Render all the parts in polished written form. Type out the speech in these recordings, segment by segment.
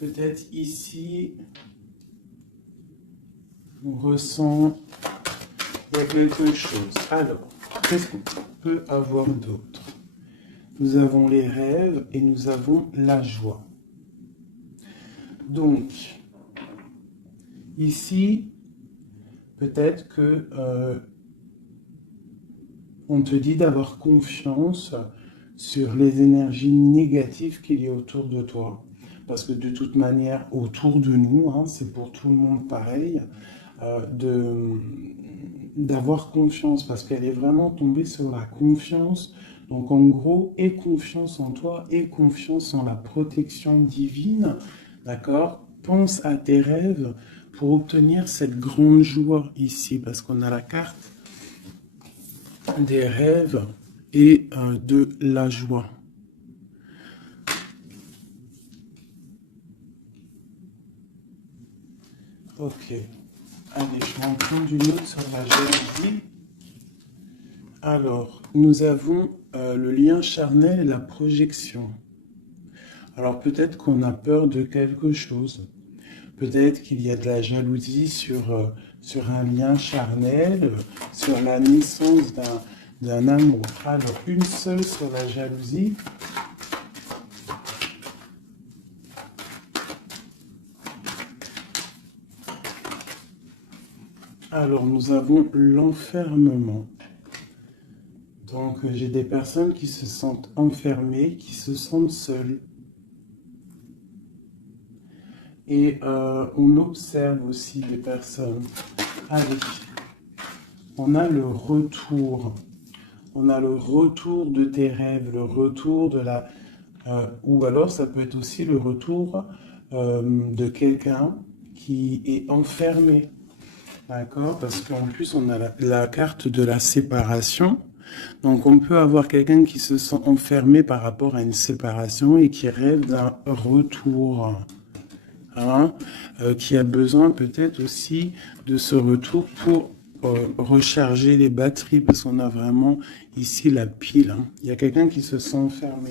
peut-être ici, on ressent il y a quelque chose. Alors, qu'est-ce qu'on peut avoir d'autre? Nous avons les rêves et nous avons la joie. Donc, ici, peut-être que on te dit d'avoir confiance sur les énergies négatives qu'il y a autour de toi. Parce que de toute manière, autour de nous, hein, c'est pour tout le monde pareil, d'avoir confiance, parce qu'elle est vraiment tombée sur la confiance. Donc en gros, aie confiance en toi, aie confiance en la protection divine, d'accord? Pense à tes rêves pour obtenir cette grande joie ici, parce qu'on a la carte des rêves et de la joie. Ok. Allez, je vais en prendre une autre sur la jalousie. Alors, nous avons le lien charnel et la projection. Alors, peut-être qu'on a peur de quelque chose. Peut-être qu'il y a de la jalousie sur un lien charnel, sur la naissance d'un amour. Alors, une seule sur la jalousie. Alors, nous avons l'enfermement. Donc, j'ai des personnes qui se sentent enfermées, qui se sentent seules. Et on observe aussi des personnes. Allez, on a le retour. On a le retour de tes rêves, le retour de la... ou alors, ça peut être aussi le retour de quelqu'un qui est enfermé. D'accord? Parce qu'en plus, on a la carte de la séparation. Donc, on peut avoir quelqu'un qui se sent enfermé par rapport à une séparation et qui rêve d'un retour. Hein, qui a besoin peut-être aussi de ce retour pour recharger les batteries, parce qu'on a vraiment ici la pile. Hein. Il y a quelqu'un qui se sent enfermé.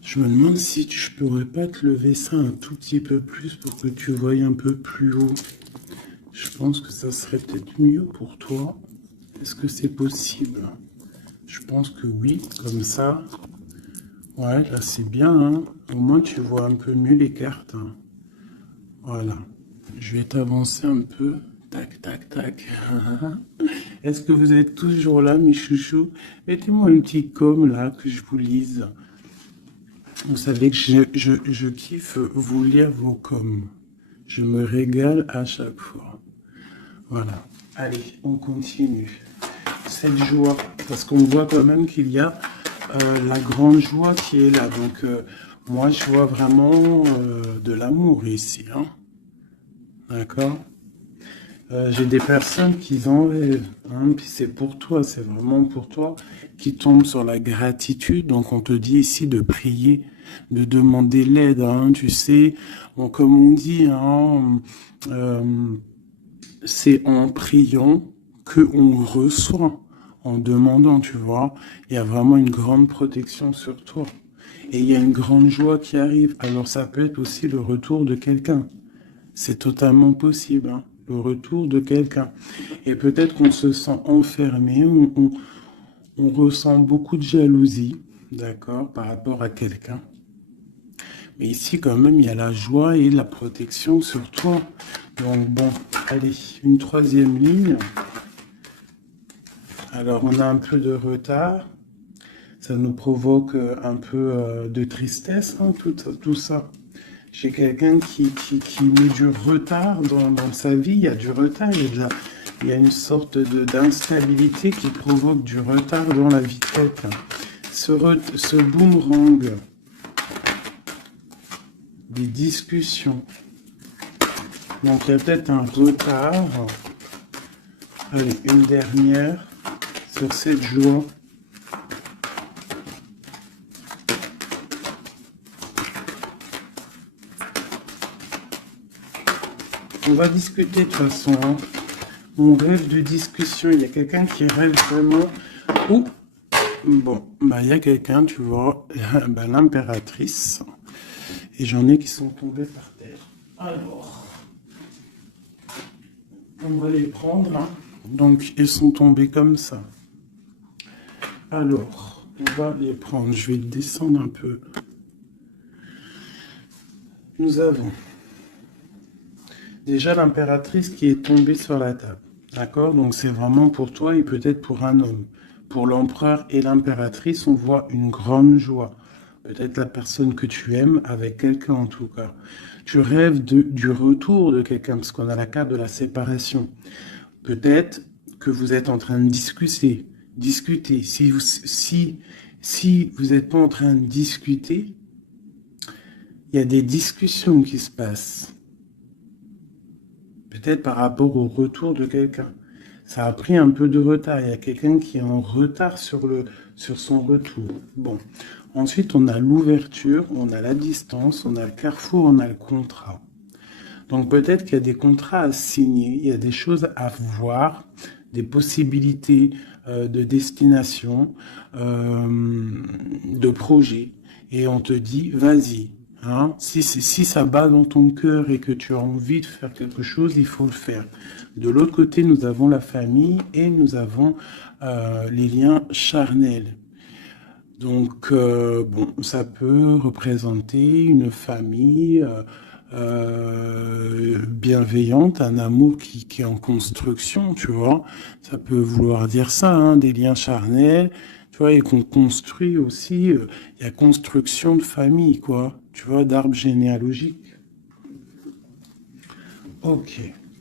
Je me demande si je pourrais pas te lever ça un tout petit peu plus pour que tu voyes un peu plus haut. Je pense que ça serait peut-être mieux pour toi. Est-ce que c'est possible? Je pense que oui, comme ça. Ouais, là c'est bien. Hein. Au moins tu vois un peu mieux les cartes. Hein. Voilà. Je vais t'avancer un peu. Tac, tac, tac. Est-ce que vous êtes toujours là, mes chouchous? Mettez-moi une petite com là, que je vous lise. Vous savez que je kiffe vous lire vos coms. Je me régale à chaque fois. Voilà. Allez, on continue. Cette joie, parce qu'on voit quand même qu'il y a la grande joie qui est là. Donc, moi, je vois vraiment de l'amour ici. Hein. D'accord? J'ai des personnes qui en rêvent. Hein, puis c'est pour toi, c'est vraiment pour toi, qui tombent sur la gratitude. Donc, on te dit ici de prier, de demander l'aide. Hein, tu sais, bon, comme on dit, hein, c'est en priant qu'on reçoit, en demandant, tu vois. Il y a vraiment une grande protection sur toi. Et il y a une grande joie qui arrive. Alors ça peut être aussi le retour de quelqu'un. C'est totalement possible, hein, le retour de quelqu'un. Et peut-être qu'on se sent enfermé, on ressent beaucoup de jalousie, d'accord, par rapport à quelqu'un. Mais ici, quand même, il y a la joie et la protection sur toi. Donc, bon, allez, une troisième ligne. Alors, on a un peu de retard. Ça nous provoque un peu de tristesse, hein, tout ça. J'ai quelqu'un qui met du retard dans sa vie. Il y a du retard, il y a une sorte d'instabilité qui provoque du retard dans la vie de quelqu'un. Ce boomerang, des discussions. Donc il y a peut-être un retard. Allez, une dernière sur cette joie. On va discuter de toute façon. Hein. On rêve de discussion. Il y a quelqu'un qui rêve vraiment. Ouh. Bon, bah il y a quelqu'un, tu vois, bah, l'impératrice. Et j'en ai qui sont tombés par terre. Alors, on va les prendre. Hein. Donc, ils sont tombés comme ça. Alors, on va les prendre. Je vais descendre un peu. Nous avons déjà l'impératrice qui est tombée sur la table. D'accord? Donc, c'est vraiment pour toi et peut-être pour un homme. Pour l'empereur et l'impératrice, on voit une grande joie. Peut-être la personne que tu aimes avec quelqu'un en tout cas. Tu rêves du retour de quelqu'un parce qu'on a la carte de la séparation. Peut-être que vous êtes en train de discuter. Si vous n'êtes pas en train de discuter, il y a des discussions qui se passent. Peut-être par rapport au retour de quelqu'un. Ça a pris un peu de retard. Il y a quelqu'un qui est en retard sur son retour. Bon. Ensuite, on a l'ouverture, on a la distance, on a le carrefour, on a le contrat. Donc peut-être qu'il y a des contrats à signer, il y a des choses à voir, des possibilités de destination, de projet. Et on te dit, vas-y. Hein, si ça bat dans ton cœur et que tu as envie de faire quelque chose, il faut le faire. De l'autre côté, nous avons la famille et nous avons les liens charnels. Donc, bon, ça peut représenter une famille bienveillante, un amour qui est en construction, tu vois. Ça peut vouloir dire ça, hein, des liens charnels, tu vois, et qu'on construit aussi, il y a construction de famille, quoi, tu vois, d'arbre généalogique. Ok,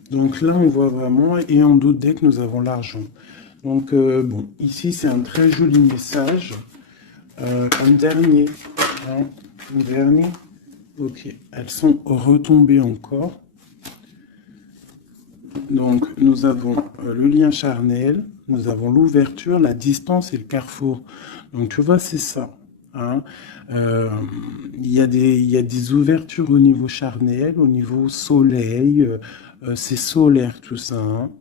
donc là, on voit vraiment, et en d'autres decks, nous avons l'argent. Donc, bon, ici, c'est un très joli message. Un dernier, hein, un dernier. Ok, elles sont retombées encore. Donc, nous avons le lien charnel, nous avons l'ouverture, la distance et le carrefour. Donc, tu vois, c'est ça. Hein. Il y a des ouvertures au niveau charnel, au niveau soleil. C'est solaire tout ça. Hein.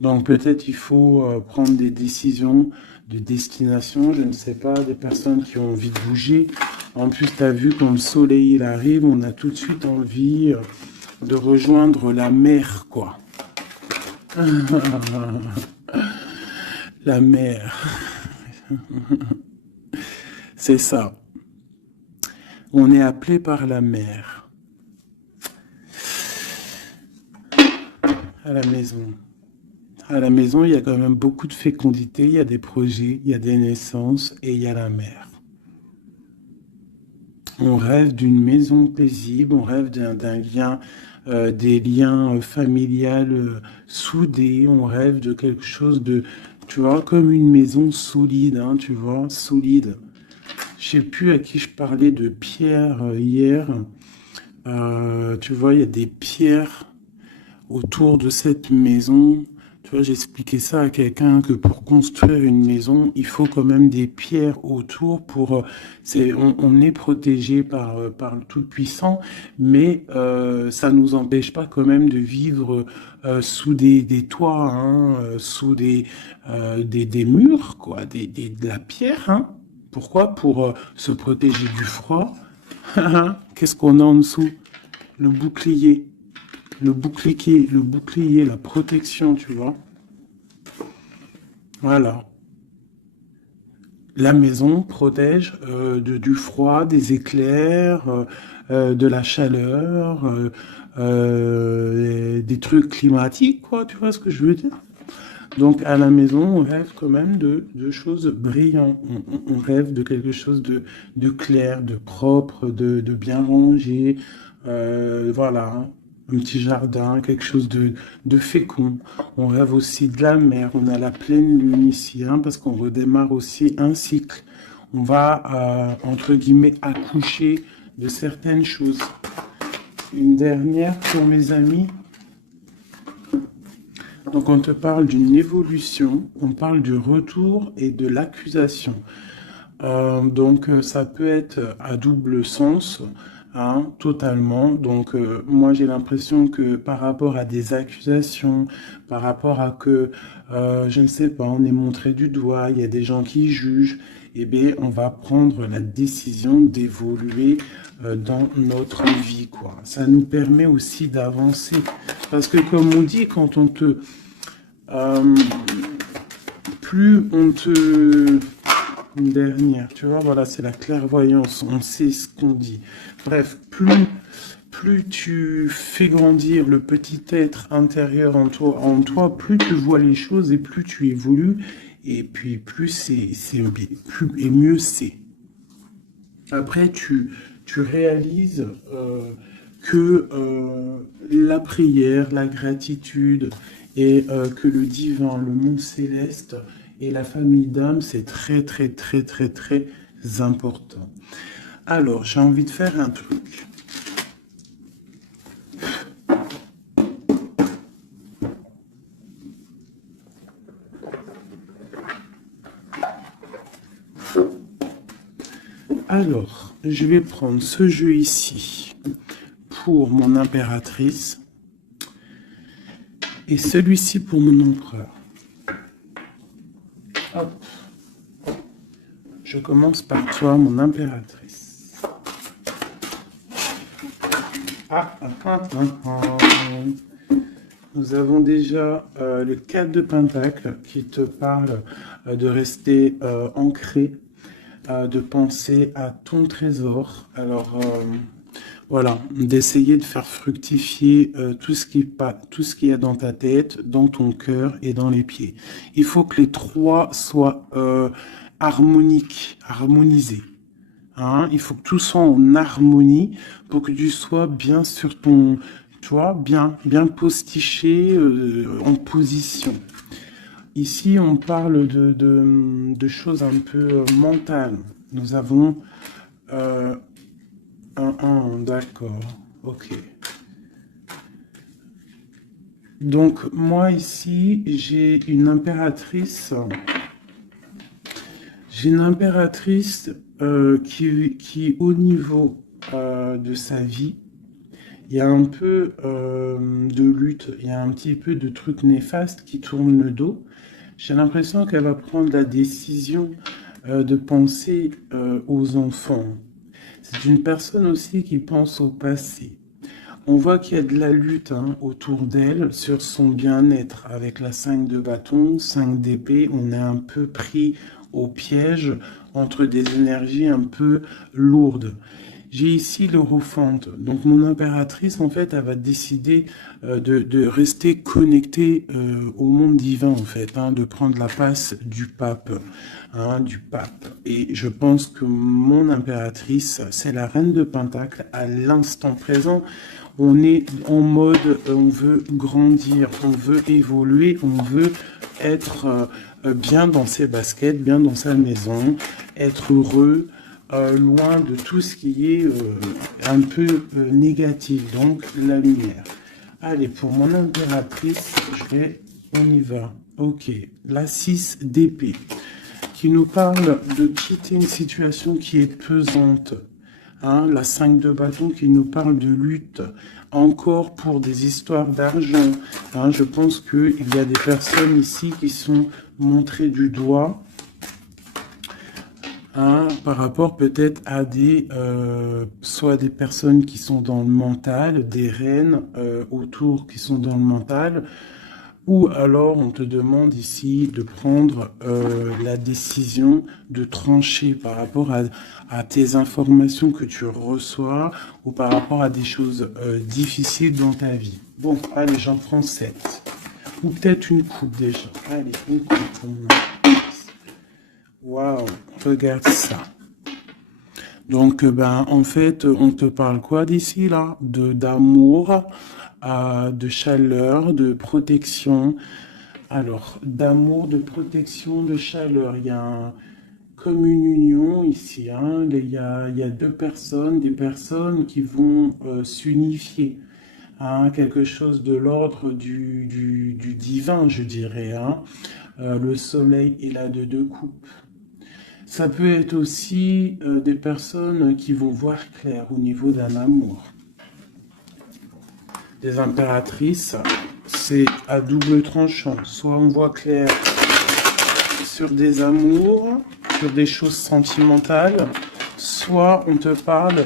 Donc, peut-être il faut prendre des décisions de destination, je ne sais pas, des personnes qui ont envie de bouger. En plus, tu as vu, quand le soleil il arrive, on a tout de suite envie de rejoindre la mer, quoi. La mer. C'est ça. On est appelé par la mer. À la maison. À la maison, il y a quand même beaucoup de fécondité, il y a des projets, il y a des naissances et il y a la mer. On rêve d'une maison paisible, on rêve d'un lien, des liens familiales soudés, on rêve de quelque chose de, tu vois, comme une maison solide, hein, tu vois, solide. Je sais plus à qui je parlais de pierre hier. Tu vois, il y a des pierres autour de cette maison. Tu vois, j'expliquais ça à quelqu'un que pour construire une maison, il faut quand même des pierres autour pour... on est protégé par le Tout-Puissant, mais ça ne nous empêche pas quand même de vivre sous des toits, hein, sous des murs, quoi, de la pierre. Hein. Pourquoi? Pour se protéger du froid. Qu'est-ce qu'on a en dessous? Le bouclier. Le bouclier, la protection, tu vois. Voilà. La maison protège du froid, des éclairs, de la chaleur, des trucs climatiques, quoi. Tu vois ce que je veux dire? Donc, à la maison, on rêve quand même de choses brillantes. On rêve de quelque chose de clair, de propre, de bien rangé. Voilà. Hein. Un petit jardin, quelque chose de fécond. On rêve aussi de la mer. On a la pleine lune ici, hein, parce qu'on redémarre aussi un cycle. On va, entre guillemets, accoucher de certaines choses. Une dernière pour mes amis. Donc on te parle d'une évolution, on parle du retour et de l'accusation. Donc ça peut être à double sens. hein, totalement. Donc, moi, j'ai l'impression que par rapport à des accusations, par rapport à que, je ne sais pas, on est montré du doigt, il y a des gens qui jugent, eh bien, on va prendre la décision d'évoluer dans notre vie, quoi. Ça nous permet aussi d'avancer. Parce que, comme on dit, quand on te... euh, plus on te... Une dernière, tu vois, voilà, c'est la clairvoyance, on sait ce qu'on dit. Bref, plus tu fais grandir le petit être intérieur en toi, plus tu vois les choses et plus tu évolues, et puis plus plus et mieux c'est. Après, tu réalises que la prière, la gratitude et que le divin, le monde céleste et la famille d'âme, c'est très, très, très, très, très important. Alors, j'ai envie de faire un truc. Alors, je vais prendre ce jeu ici pour mon impératrice et celui-ci pour mon empereur. Hop. Je commence par toi, mon impératrice. Nous avons déjà le 4 de Pentacle qui te parle de rester ancré, de penser à ton trésor. Alors, voilà, d'essayer de faire fructifier tout ce qui est dans ta tête, dans ton cœur et dans les pieds. Il faut que les trois soient harmonisés. Hein, il faut que tout soit en harmonie pour que tu sois bien sur ton, tu vois, bien postiché en position. Ici, on parle de choses un peu mentales. Nous avons d'accord, ok. Donc, moi, ici, j'ai une impératrice. J'ai une impératrice qui, au niveau de sa vie, il y a un peu de lutte, il y a un petit peu de trucs néfastes qui tournent le dos. J'ai l'impression qu'elle va prendre la décision de penser aux enfants. C'est une personne aussi qui pense au passé. On voit qu'il y a de la lutte hein, autour d'elle sur son bien-être. Avec la 5 de bâton, 5 d'épée, on est un peu pris au piège entre des énergies un peu lourdes. J'ai ici l'Europhante. Donc mon impératrice, en fait, elle va décider de rester connectée au monde divin, en fait, hein, de prendre la place du pape, hein, du pape. Et je pense que mon impératrice, c'est la reine de Pentacle à l'instant présent. On est en mode, on veut grandir, on veut évoluer, on veut être bien dans ses baskets, bien dans sa maison, être heureux, loin de tout ce qui est un peu négatif, donc la lumière. Allez, pour mon impératrice, on y va. Ok, la 6 d'épée, qui nous parle de quitter une situation qui est pesante. Hein, la 5 de bâton qui nous parle de lutte, encore pour des histoires d'argent. Hein, je pense qu'il y a des personnes ici qui sont montrées du doigt hein, par rapport peut-être à soit des personnes qui sont dans le mental, des reines autour qui sont dans le mental, ou alors on te demande ici de prendre la décision de trancher par rapport à tes informations que tu reçois ou par rapport à des choses difficiles dans ta vie. Bon, allez, j'en prends 7. Ou peut-être une coupe déjà. Allez, une coupe. Waouh, regarde ça. Donc, ben, en fait, on te parle quoi d'ici là? D'amour, de chaleur, de protection. Alors, d'amour, de protection, de chaleur. Il y a comme une union ici. Hein. Il y a deux personnes, des personnes qui vont s'unifier. Hein, quelque chose de l'ordre du divin, je dirais. Hein. Le soleil est là de deux coupes. Ça peut être aussi des personnes qui vont voir clair au niveau d'un amour. Des impératrices, c'est à double tranchant. Soit on voit clair sur des amours, sur des choses sentimentales, soit on te parle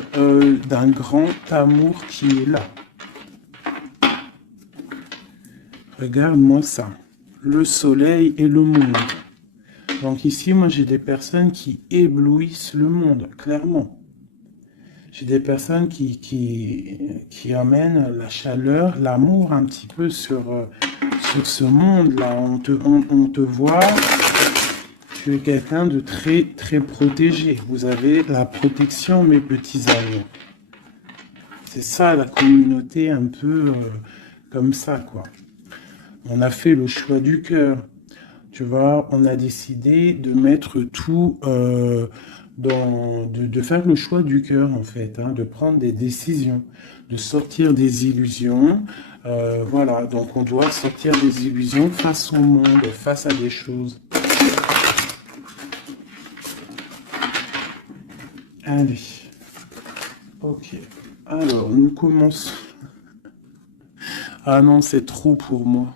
d'un grand amour qui est là. Regarde-moi ça. Le soleil et le monde. Donc ici, moi, j'ai des personnes qui éblouissent le monde, clairement. J'ai des personnes qui amènent la chaleur, l'amour un petit peu sur ce monde-là. On te voit, tu es quelqu'un de très, très protégé. Vous avez la protection, mes petits amours. C'est ça, la communauté un peu comme ça, quoi. On a fait le choix du cœur. Tu vois, on a décidé de mettre tout de faire le choix du cœur, en fait, hein, de prendre des décisions, de sortir des illusions. Voilà, donc on doit sortir des illusions face au monde, face à des choses. Allez. Ok. Alors, nous commençons. Ah non, c'est trop pour moi.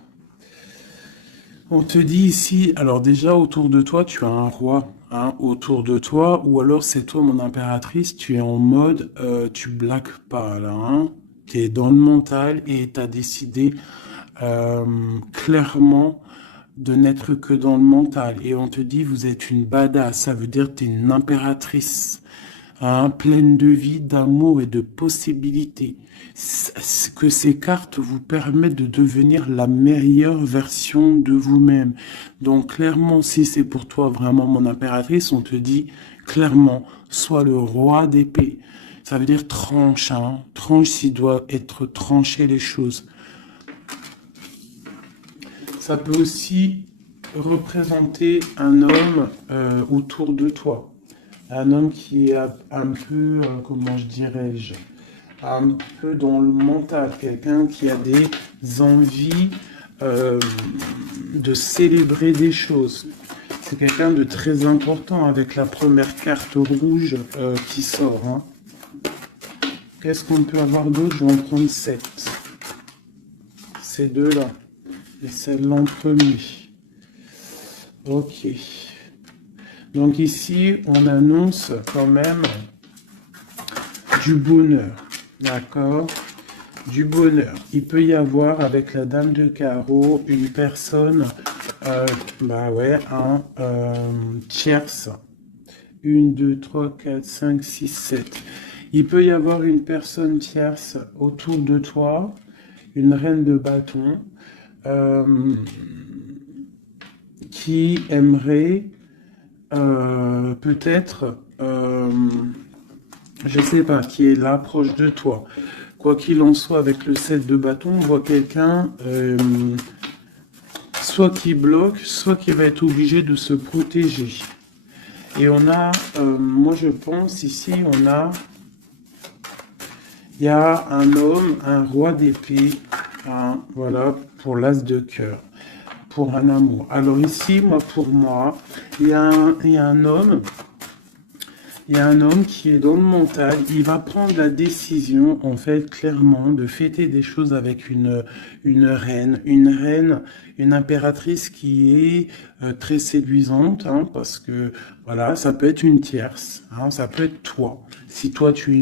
On te dit ici, alors déjà autour de toi, tu as un roi, hein, autour de toi, ou alors c'est toi mon impératrice, tu es en mode, tu blagues pas là, hein, tu es dans le mental et tu as décidé clairement de n'être que dans le mental. Et on te dit, vous êtes une badass, ça veut dire que tu es une impératrice, hein, pleine de vie, d'amour et de possibilités. Que ces cartes vous permettent de devenir la meilleure version de vous-même. Donc clairement, si c'est pour toi vraiment mon impératrice, on te dit clairement, sois le roi d'épée. Ça veut dire tranche, hein, tranche s'il doit être tranché les choses. Ça peut aussi représenter un homme autour de toi. Un homme qui est un peu, comment je dirais-je, un peu dans le mental, quelqu'un qui a des envies de célébrer des choses. C'est quelqu'un de très important avec la première carte rouge qui sort. Hein. Qu'est-ce qu'on peut avoir d'autre? Je vais en prendre 7. Ces deux-là. Et celle-là en premier. Ok. Donc ici, on annonce quand même du bonheur. D'accord? Du bonheur. Il peut y avoir avec la dame de carreau une personne, un tierce. 1, 2, 3, 4, 5, 6, 7. Il peut y avoir une personne tierce autour de toi, une reine de bâton, qui aimerait peut-être, je sais pas, qui est là proche de toi. Quoi qu'il en soit, avec le 7 de bâton, on voit quelqu'un soit qui bloque, soit qui va être obligé de se protéger. Et on a, moi je pense ici, il y a un homme, un roi d'épée, hein, voilà, pour l'as de cœur, pour un amour. Alors ici, pour moi, il y a un homme. Il y a un homme qui est dans le mental, il va prendre la décision, en fait, clairement, de fêter des choses avec une reine, une impératrice qui est très séduisante, hein, parce que, voilà, ça peut être une tierce, hein, ça peut être toi. Si toi, tu es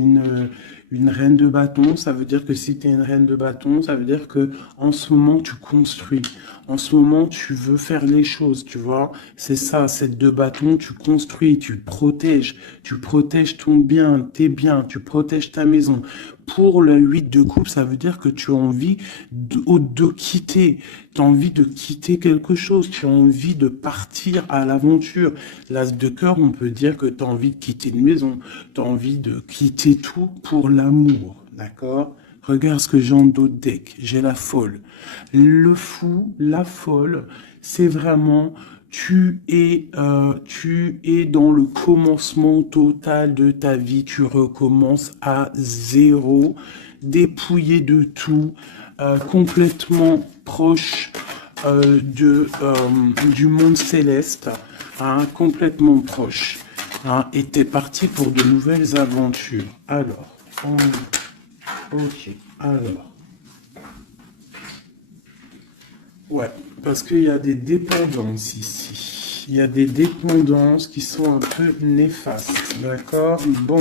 une reine de bâton, ça veut dire que si tu es une reine de bâton, ça veut dire que en ce moment, tu construis. En ce moment, tu veux faire les choses, tu vois. C'est ça, cette de bâton, tu construis, tu protèges ton bien, tes biens, tu protèges ta maison. Pour le 8 de coupe, ça veut dire que tu as envie de quitter. Tu as envie de quitter quelque chose. Tu as envie de partir à l'aventure. L'as de cœur, on peut dire que tu as envie de quitter une maison. Tu as envie de quitter tout pour l'amour. D'accord? Regarde ce que j'ai en dos de deck. J'ai la folle. Le fou, la folle, c'est vraiment... Tu es dans le commencement total de ta vie. Tu recommences à zéro, dépouillé de tout, complètement proche du monde céleste, hein, complètement proche. Hein, et t'es parti pour de nouvelles aventures. Alors, ok, alors. Ouais, parce qu'il y a des dépendances ici. Il y a des dépendances qui sont un peu néfastes, d'accord? Bon,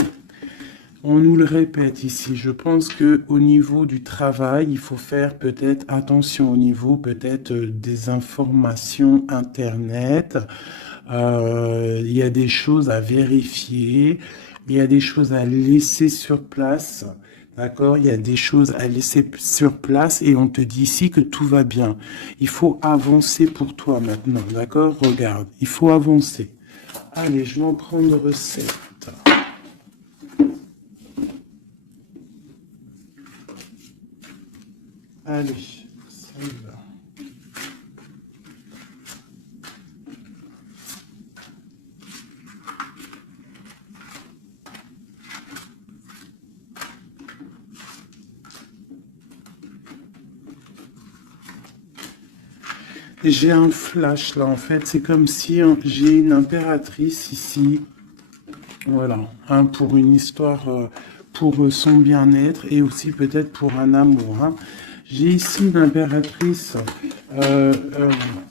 on nous le répète ici. Je pense que au niveau du travail, il faut faire peut-être attention au niveau peut-être des informations Internet. Il y a des choses à vérifier. Il y a des choses à laisser sur place. D'accord? Il y a des choses à laisser sur place et on te dit ici que tout va bien. Il faut avancer pour toi maintenant. D'accord? Regarde, il faut avancer. Allez, je vais en prendre recette. Allez, ça y va. J'ai un flash là, en fait. C'est comme si j'ai une impératrice ici. Voilà, hein, pour une histoire, pour son bien-être et aussi peut-être pour un amour. Hein. J'ai ici une impératrice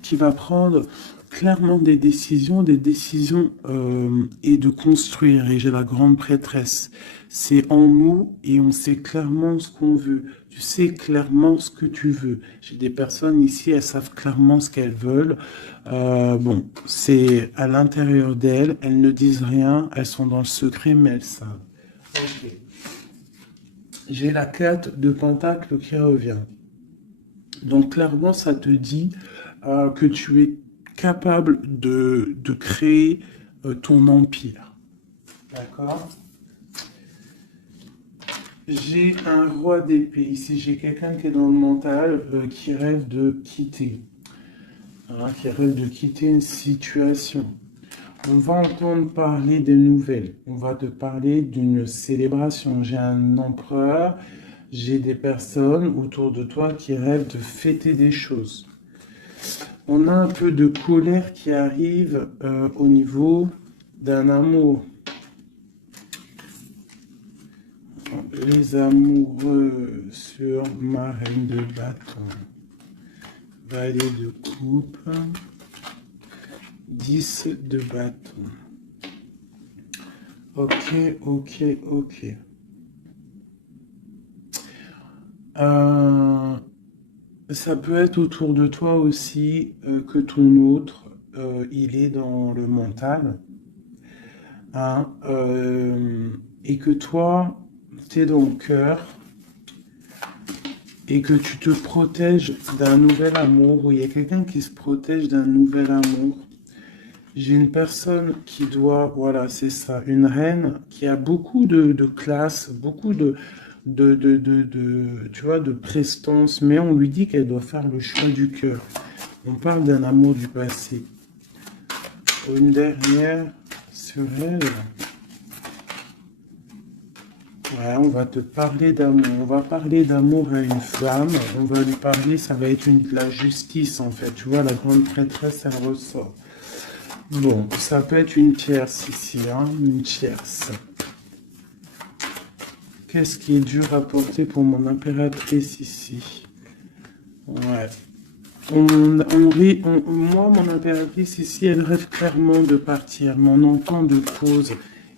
qui va prendre clairement des décisions et de construire. Et j'ai la grande prêtresse. C'est en nous et on sait clairement ce qu'on veut. Tu sais clairement ce que tu veux. J'ai des personnes ici, elles savent clairement ce qu'elles veulent. Bon, c'est à l'intérieur d'elles. Elles ne disent rien. Elles sont dans le secret, mais elles savent. Ok. J'ai la 4 de Pentacle qui revient. Donc clairement, ça te dit que tu es capable de créer ton empire. D'accord? J'ai un roi d'épée. Ici, j'ai quelqu'un qui est dans le mental, qui rêve de quitter. Hein, qui rêve de quitter une situation. On va entendre parler des nouvelles. On va te parler d'une célébration. J'ai un empereur. J'ai des personnes autour de toi qui rêvent de fêter des choses. On a un peu de colère qui arrive au niveau d'un amour. Les amoureux sur ma reine de bâton. Valet de coupe. 10 de bâton. Ok, ok, ok. Ça peut être autour de toi aussi que ton autre, il est dans le mental. Hein, et que toi, tu es dans le cœur. Et que tu te protèges d'un nouvel amour. Ou il y a quelqu'un qui se protège d'un nouvel amour. J'ai une personne qui doit, voilà, c'est ça, une reine qui a beaucoup de classe, beaucoup tu vois, de prestance, mais on lui dit qu'elle doit faire le choix du cœur. On parle d'un amour du passé. Une dernière sur elle. Ouais, on va te parler d'amour. On va parler d'amour à une femme. On va lui parler, ça va être la justice en fait. Tu vois, la grande prêtresse, elle ressort. Bon, ça peut être une tierce ici, hein, une tierce. Qu'est-ce qui est dur à porter pour mon impératrice ici? Ouais. Moi, mon impératrice ici, elle rêve clairement de partir, mais on entend de pause.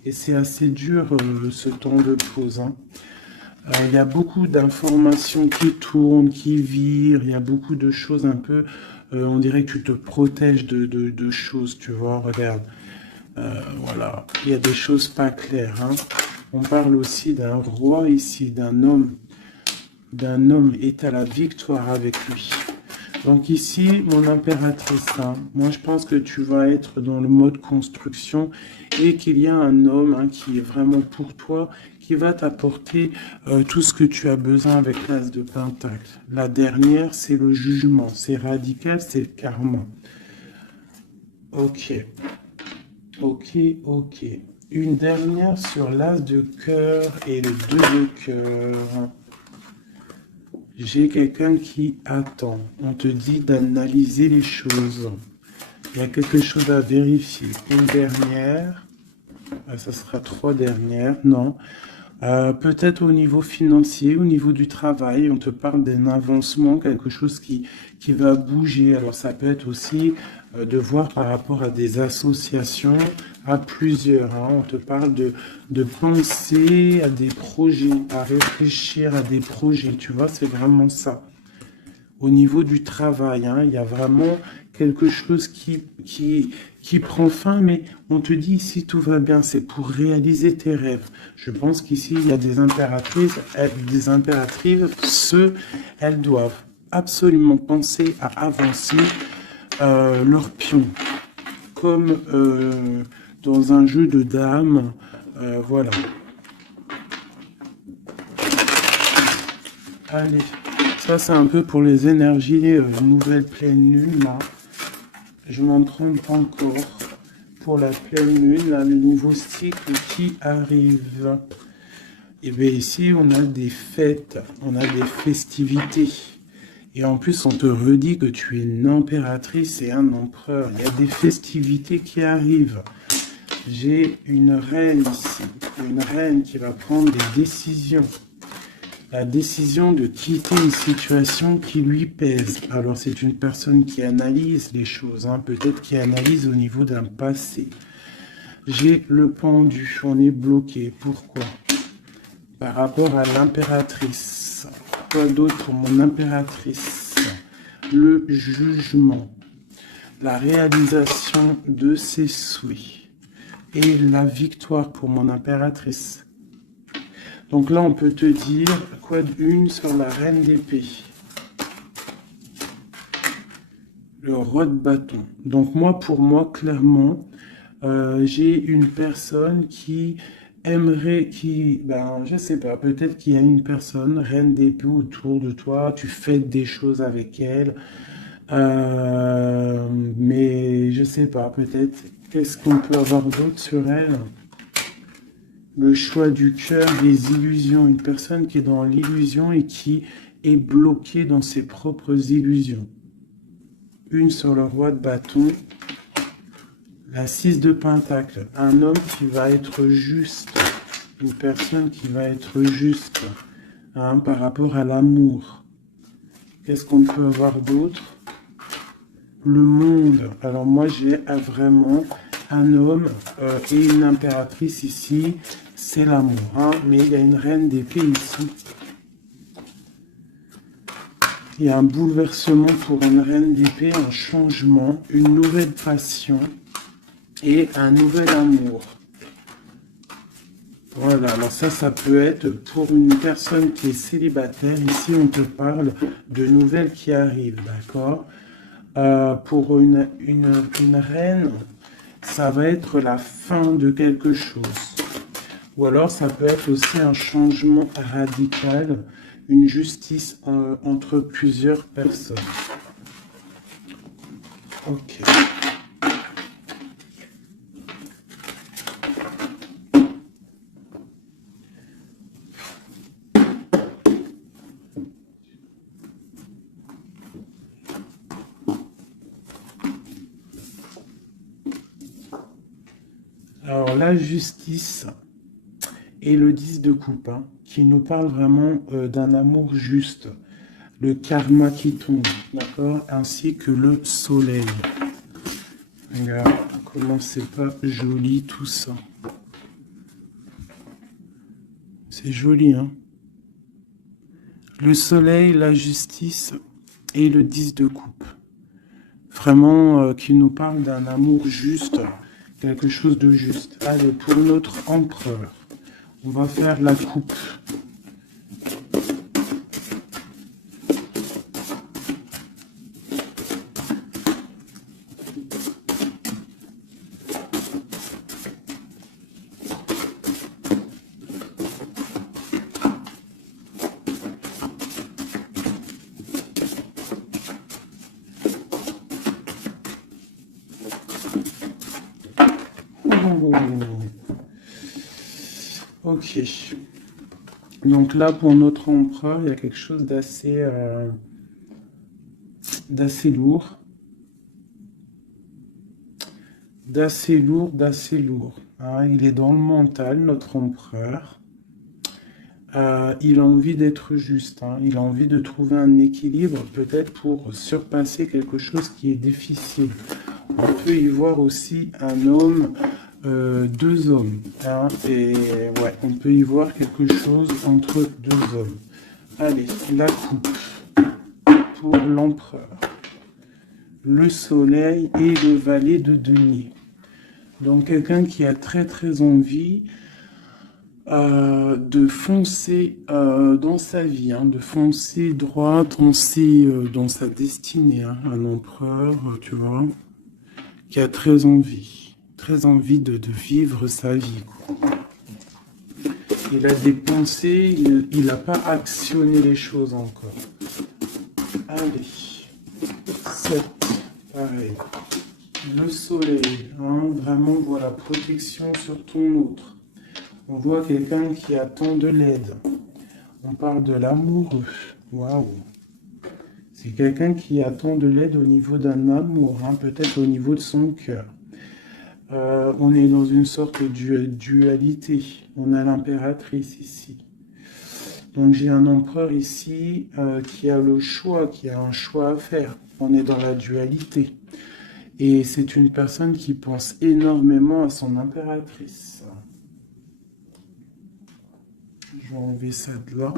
Et c'est assez dur, ce temps de pause. Hein. Il y a beaucoup d'informations qui tournent, qui virent. Il y a beaucoup de choses un peu... on dirait que tu te protèges de choses, tu vois, regarde. Voilà, il y a des choses pas claires. Hein. On parle aussi d'un roi ici, d'un homme. D'un homme est à la victoire avec lui. Donc ici, mon impératrice, hein, moi je pense que tu vas être dans le mode construction et qu'il y a un homme hein, qui est vraiment pour toi, qui va t'apporter tout ce que tu as besoin avec l'as de pentacle. La dernière, c'est le jugement, c'est radical, c'est le karma. Ok, ok, ok. Une dernière sur l'as de cœur et le 2 de cœur. J'ai quelqu'un qui attend. On te dit d'analyser les choses. Il y a quelque chose à vérifier. Une dernière. Ça sera 3 dernières, non. Peut-être au niveau financier, au niveau du travail, on te parle d'un avancement, quelque chose qui va bouger. Alors ça peut être aussi de voir par rapport à des associations, à plusieurs, hein. On te parle de penser à des projets, à réfléchir à des projets, tu vois, c'est vraiment ça. Au niveau du travail, hein, il y a vraiment quelque chose qui prend fin, mais on te dit ici tout va bien, c'est pour réaliser tes rêves. Je pense qu'ici il y a des impératrices, elles doivent absolument penser à avancer leur pion, comme dans un jeu de dames, voilà. Allez, ça c'est un peu pour les énergies nouvelle pleine lune là. Je m'en trompe encore pour la pleine lune, là, le nouveau cycle qui arrive. Et bien ici on a des fêtes, on a des festivités. Et en plus on te redit que tu es une impératrice et un empereur. Il y a des festivités qui arrivent. J'ai une reine ici, une reine qui va prendre des décisions. La décision de quitter une situation qui lui pèse. Alors c'est une personne qui analyse les choses, hein, peut-être qui analyse au niveau d'un passé. J'ai le pendu, on est bloqué. Pourquoi? Par rapport à l'impératrice. Quoi d'autre, mon impératrice? Le jugement. La réalisation de ses souhaits. Et la victoire pour mon impératrice. Donc là, on peut te dire quoi d'une sur la reine d'épée. Le roi de bâton. Donc moi, pour moi, clairement, j'ai une personne qui aimerait, je sais pas, peut-être qu'il y a une personne, reine d'épée autour de toi, tu fais des choses avec elle, mais je sais pas, peut-être, qu'est-ce qu'on peut avoir d'autre sur elle? Le choix du cœur, les illusions. Une personne qui est dans l'illusion et qui est bloquée dans ses propres illusions. Une sur le roi de bâton. La 6 de pentacle. Un homme qui va être juste. Une personne qui va être juste, hein, par rapport à l'amour. Qu'est-ce qu'on peut avoir d'autre? Le monde. Alors moi j'ai vraiment un homme et une impératrice ici. C'est l'amour, hein, mais il y a une reine d'épée ici. Il y a un bouleversement pour une reine d'épée, un changement, une nouvelle passion et un nouvel amour. Voilà, alors ça peut être pour une personne qui est célibataire. Ici, on te parle de nouvelles qui arrivent, d'accord? Pour une reine, ça va être la fin de quelque chose. Ou alors, ça peut être aussi un changement radical, une justice entre plusieurs personnes. Ok. Alors, la justice et le 10 de coupe, hein, qui nous parle vraiment d'un amour juste, le karma qui tombe, d'accord, ainsi que le soleil. Regarde, comment c'est pas joli tout ça. C'est joli, hein. Le soleil, la justice et le 10 de coupe. Vraiment, qui nous parle d'un amour juste, quelque chose de juste. Allez, pour notre empereur, on va faire la coupe. Ok. Donc là, pour notre empereur, il y a quelque chose d'assez lourd. D'assez lourd. hein, il est dans le mental, notre empereur. Il a envie d'être juste, hein, il a envie de trouver un équilibre, peut-être pour surpasser quelque chose qui est difficile. On peut y voir aussi un homme, deux hommes, hein, et ouais, on peut y voir quelque chose entre deux hommes. Allez, la coupe pour l'empereur, le soleil et le valet de denier. Donc quelqu'un qui a très envie de foncer dans sa vie, hein, de foncer droit dans sa destinée, hein, un empereur, tu vois, qui a très envie de vivre sa vie, quoi. Il a des pensées, il n'a pas actionné les choses encore. Allez, 7, pareil. Le soleil, hein, vraiment, voilà, protection sur ton autre. On voit quelqu'un qui attend de l'aide. On parle de l'amoureux. Waouh! C'est quelqu'un qui attend de l'aide au niveau d'un amour, hein, peut-être au niveau de son cœur. On est dans une sorte de dualité. On a l'impératrice ici. Donc j'ai un empereur ici qui a le choix, qui a un choix à faire. On est dans la dualité. Et c'est une personne qui pense énormément à son impératrice. Je vais enlever ça de là.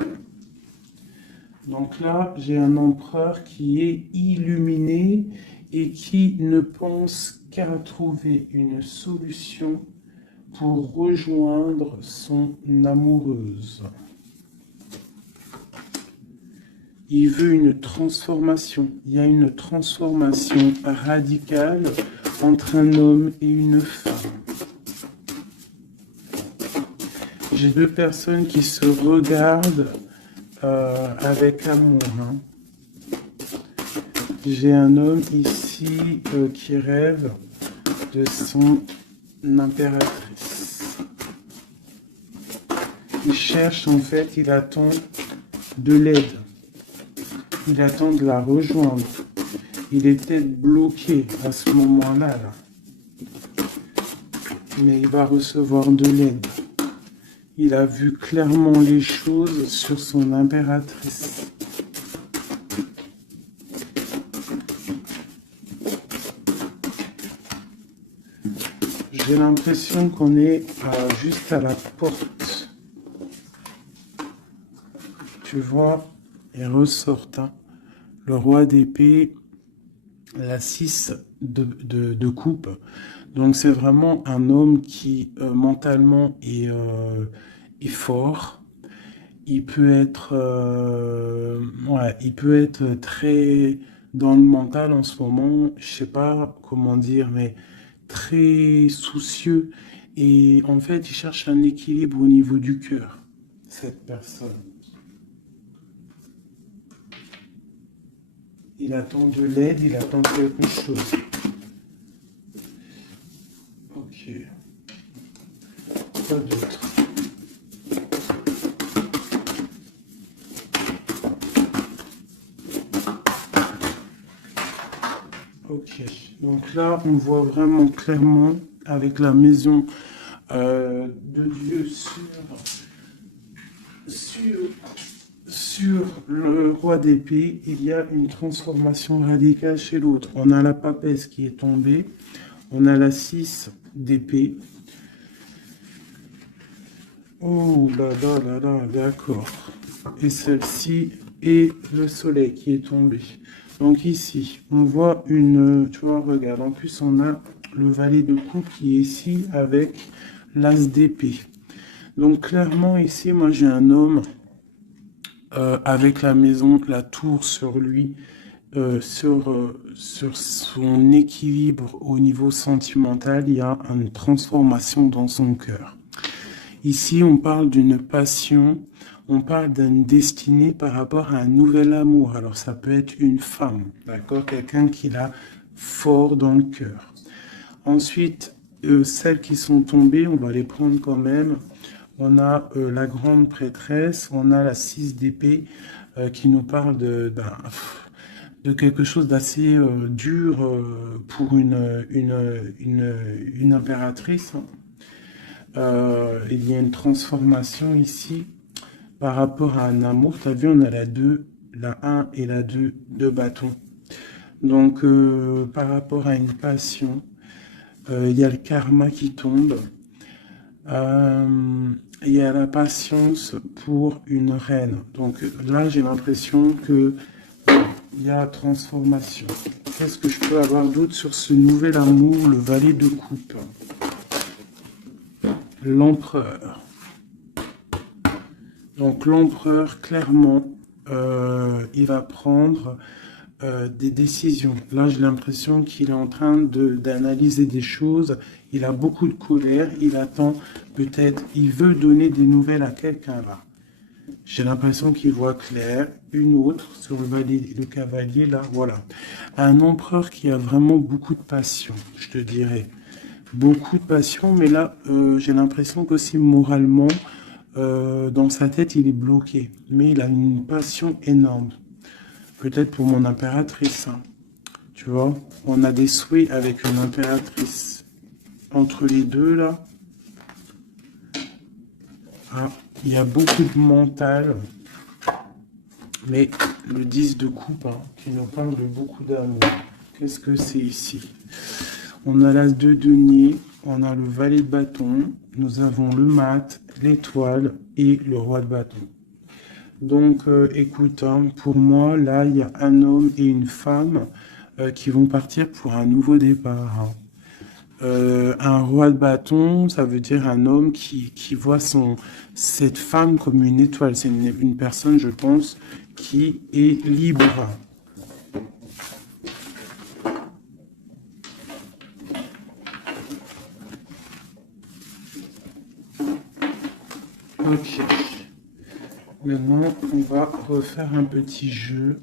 Donc là, j'ai un empereur qui est illuminé et qui ne pense qu'à trouver une solution pour rejoindre son amoureuse. Il veut une transformation. Il y a une transformation radicale entre un homme et une femme. J'ai deux personnes qui se regardent avec amour. Hein. J'ai un homme ici qui rêve de son impératrice. Il cherche, en fait, il attend de l'aide. Il attend de la rejoindre. Il était bloqué à ce moment-là. Là. Mais il va recevoir de l'aide. Il a vu clairement les choses sur son impératrice. J'ai l'impression qu'on est juste à la porte. Tu vois, il ressort hein, le roi d'épée, la 6 de coupe. Donc c'est vraiment un homme qui mentalement est fort. Il peut être très dans le mental en ce moment, je sais pas comment dire, mais très soucieux. Et en fait, il cherche un équilibre au niveau du cœur, cette personne. Il attend de l'aide, il attend quelque chose. Ok. Quoi d'autre? Ok. Donc là, on voit vraiment clairement avec la maison de Dieu sur le roi d'épée, il y a une transformation radicale chez l'autre. On a la papesse qui est tombée, on a la 6 d'épée. Oh là là là là, d'accord. Et celle-ci est le soleil qui est tombé. Donc ici, on voit une... Tu vois, regarde, en plus on a le valet de coupe qui est ici avec l'as d'épée. Donc clairement ici, moi j'ai un homme avec la maison, la tour sur lui, sur son équilibre au niveau sentimental, il y a une transformation dans son cœur. Ici, on parle d'une passion, on parle d'une destinée par rapport à un nouvel amour. Alors, ça peut être une femme, d'accord? Quelqu'un qui l'a fort dans le cœur. Ensuite, celles qui sont tombées, on va les prendre quand même. On a la grande prêtresse, on a la 6 d'épée qui nous parle de quelque chose d'assez dur pour une impératrice. il y a une transformation ici par rapport à un amour. Tu as vu, on a la 2, la 1 et la 2 de bâton. Donc, par rapport à une passion, il y a le karma qui tombe. Il y a la patience pour une reine. Donc là, j'ai l'impression que il y a transformation. Qu'est-ce que je peux avoir d'autre sur ce nouvel amour, le valet de coupe? L'empereur. Donc l'empereur, clairement, il va prendre des décisions. Là, j'ai l'impression qu'il est en train d'analyser des choses. Il a beaucoup de colère. Il attend peut-être, il veut donner des nouvelles à quelqu'un là. J'ai l'impression qu'il voit clair. Une autre sur le cavalier là, voilà. Un empereur qui a vraiment beaucoup de passion, je te dirais. Beaucoup de passion, mais là, j'ai l'impression qu'aussi moralement, dans sa tête, il est bloqué. Mais il a une passion énorme. Peut-être pour mon impératrice. Hein. Tu vois, on a des souhaits avec une impératrice. Entre les deux, là. Ah, il y a beaucoup de mental. Mais le 10 de coupe, hein, qui nous parle de beaucoup d'amour. Qu'est-ce que c'est ici? On a l'as de denier, on a le valet de bâton, nous avons le mat, l'étoile et le roi de bâton. Donc, écoute, hein, pour moi, là, il y a un homme et une femme qui vont partir pour un nouveau départ. Hein. Un roi de bâton, ça veut dire un homme qui voit cette femme comme une étoile. C'est une personne, je pense, qui est libre. Ok. Maintenant, on va refaire un petit jeu.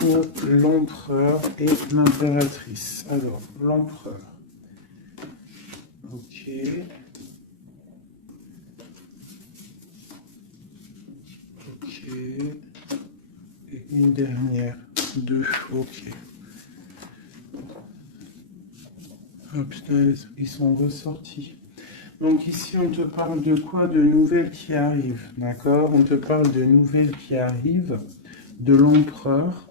Pour l'empereur et l'impératrice. Alors, l'empereur. Ok. Ok. Et une dernière. 2. Ok. Oh putain, ils sont ressortis. Donc ici, on te parle de quoi? De nouvelles qui arrivent. D'accord? On te parle de nouvelles qui arrivent. De l'empereur.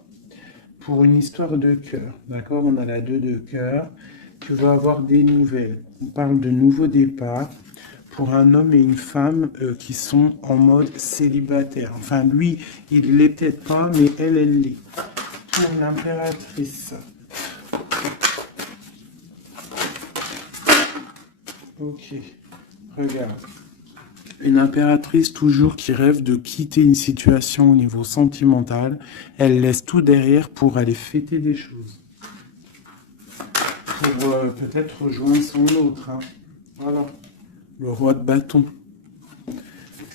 Pour une histoire de cœur. D'accord? On a la 2 de cœur. Tu vas avoir des nouvelles. On parle de nouveaux départs. Pour un homme et une femme qui sont en mode célibataire. Enfin, lui, il l'est peut-être pas, mais elle l'est. Pour l'impératrice. Ok, regarde. Une impératrice toujours qui rêve de quitter une situation au niveau sentimental. Elle laisse tout derrière pour aller fêter des choses. Pour peut-être rejoindre son autre. Hein. Voilà. Le roi de bâton.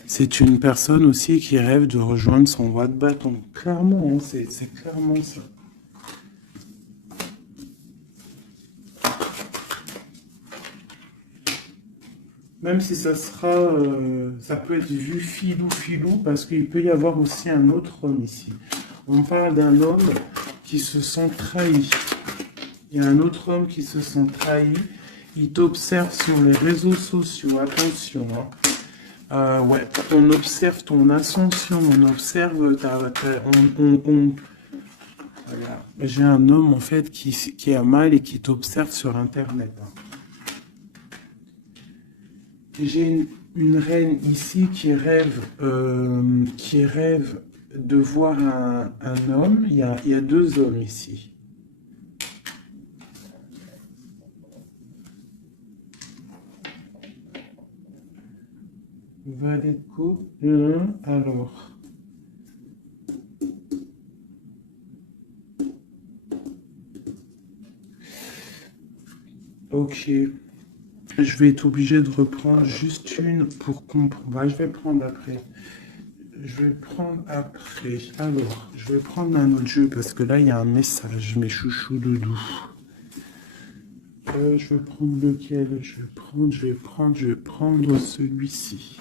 C'est une personne aussi qui rêve de rejoindre son roi de bâton. Clairement, hein, c'est clairement ça. Même si ça sera, ça peut être vu filou, parce qu'il peut y avoir aussi un autre homme ici. On parle d'un homme qui se sent trahi. Il y a un autre homme qui se sent trahi. Il t'observe sur les réseaux sociaux. Attention, hein. Ouais, on observe ton ascension, on observe voilà. J'ai un homme en fait qui a mal et qui t'observe sur internet. Hein. J'ai une reine ici qui rêve de voir un homme. Il y a 2 hommes ici. Valet de coupe. Alors. Ok. Je vais être obligé de reprendre juste une pour comprendre. Bah, je vais prendre après. Alors, je vais prendre un autre jeu parce que là, il y a un message, mes chouchous doudous. Je vais prendre lequel? Je vais prendre celui-ci.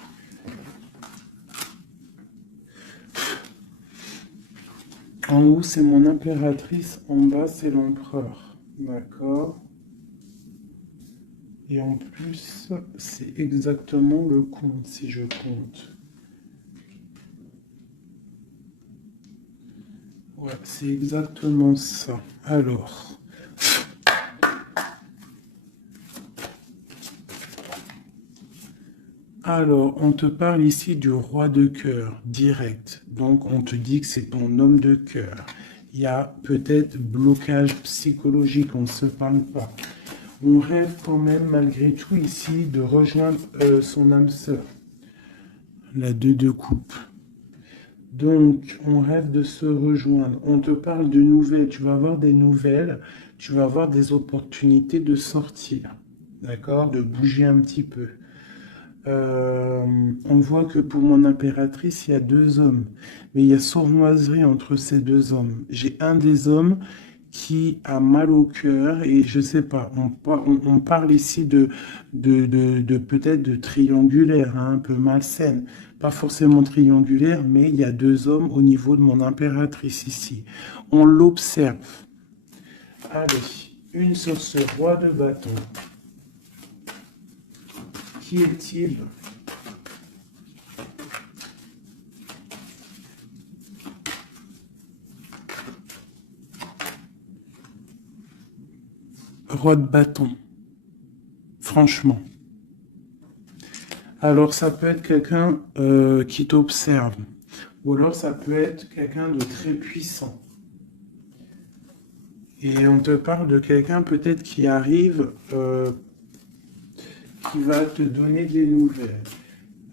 En haut, c'est mon impératrice. En bas, c'est l'empereur. D'accord? Et en plus, c'est exactement le compte, si je compte. Ouais, c'est exactement ça. Alors, on te parle ici du roi de cœur, direct. Donc, on te dit que c'est ton homme de cœur. Il y a peut-être blocage psychologique, on ne se parle pas. On rêve quand même, malgré tout, ici, de rejoindre son âme sœur. La 2 de coupe. Donc, on rêve de se rejoindre. On te parle de nouvelles. Tu vas avoir des nouvelles. Tu vas avoir des opportunités de sortir. D'accord? De bouger un petit peu. On voit que pour mon impératrice, il y a 2 hommes. Mais il y a sournoiserie entre ces 2 hommes. J'ai un des hommes qui a mal au cœur et je sais pas, on parle ici de peut-être de triangulaire, hein, un peu malsaine. Pas forcément triangulaire, mais il y a 2 hommes au niveau de mon impératrice ici. On l'observe. Allez, une sur ce roi de bâton. Qui est-il? Roi de bâton. Franchement. Alors, ça peut être quelqu'un qui t'observe. Ou alors, ça peut être quelqu'un de très puissant. Et on te parle de quelqu'un peut-être qui arrive, qui va te donner des nouvelles.